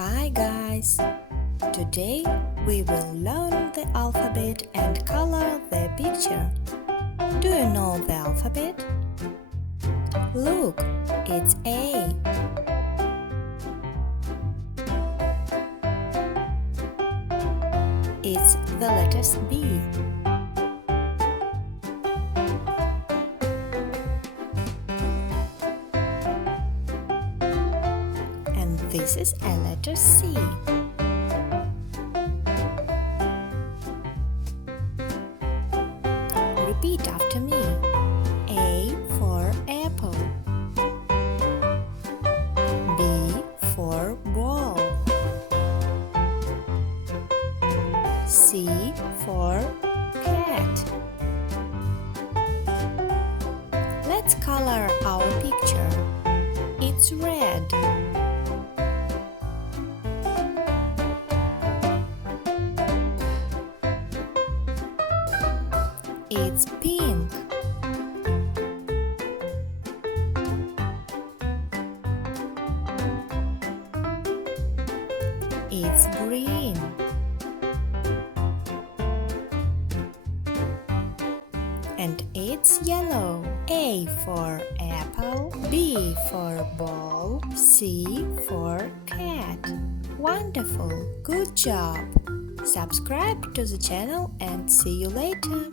Hi guys! Today we will learn the alphabet and color the picture. Do you know the alphabet? Look, it's A. It's the letters B. And this is a letter C. Repeat after me. A for apple. B for ball. C for cat. Let's color our picture. It's red. It's pink. It's green. And it's yellow. A for apple, B for ball, C for cat. Wonderful! Good job! Subscribe to the channel and see you later.